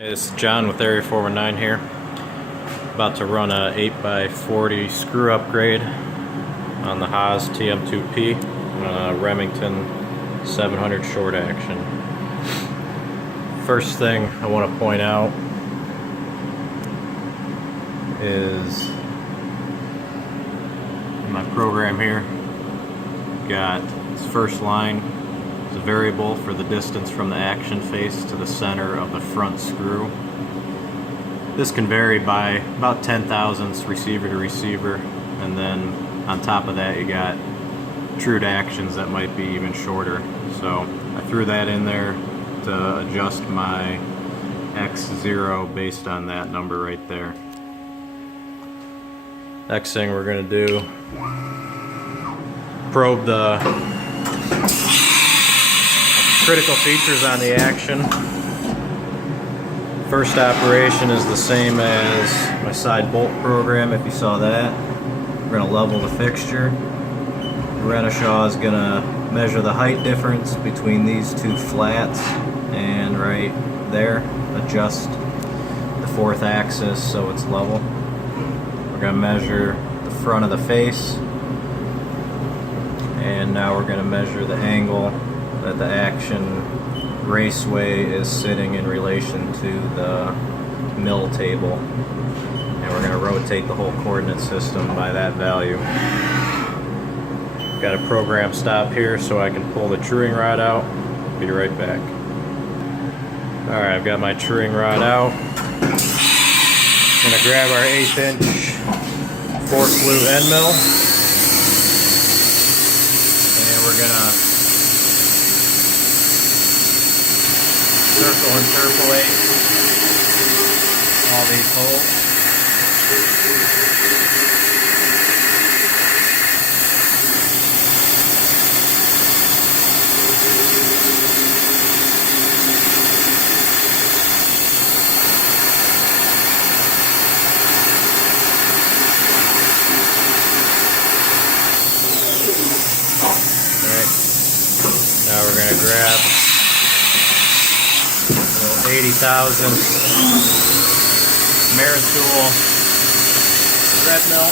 Hey, this is John with Area 419 here. About to run a 8x40 screw upgrade on the Haas TM-2P Remington 700 short action. First thing I want to point out is in my program here, got this first line. It's a variable for the distance from the action face to the center of the front screw. This can vary by about 10 thousandths receiver to receiver, and then on top of that you got true to actions that might be even shorter. So I threw that in there to adjust my X0 based on that number right there. Next thing we're going to do, probe the critical features on the action. First operation is the same as my side bolt program, if you saw that. We're going to level the fixture. Renishaw is going to measure the height difference between these two flats and right there, adjust the fourth axis so it's level. We're going to measure the front of the face, and now we're going to measure the angle that the action raceway is sitting in relation to the mill table, and we're going to rotate the whole coordinate system by that value. Got a program stop here so I can pull the truing rod out. Be right back. Alright, I've got my truing rod out. I'm going to grab our 1/8 inch 4-flute end mill, and we're going to circle interpolate all these holes. Alright, now we're going to grab 80,000 Maritool red mill.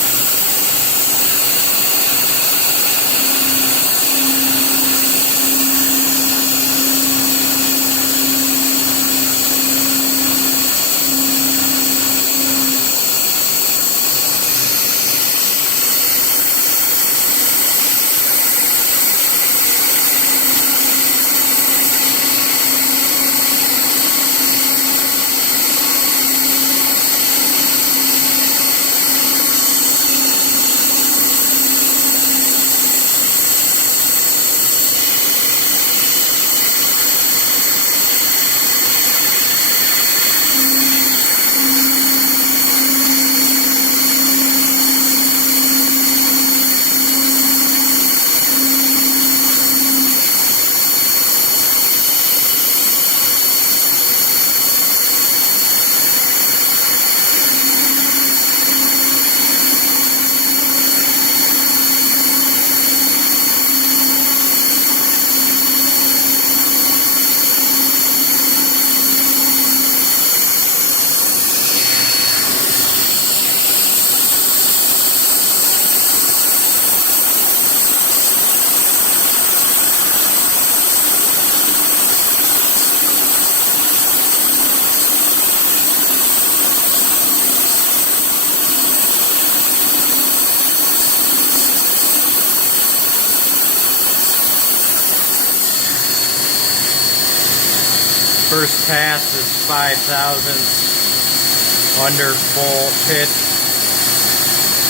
First pass is 5 thousandths under full pitch,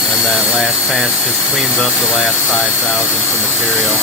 and that last pass just cleans up the last 5 thousandths of material.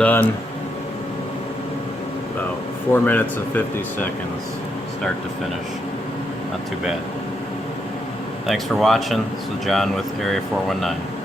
done. About 4 minutes and 50 seconds, start to finish. Not too bad. Thanks for watching. This is John with Area 419.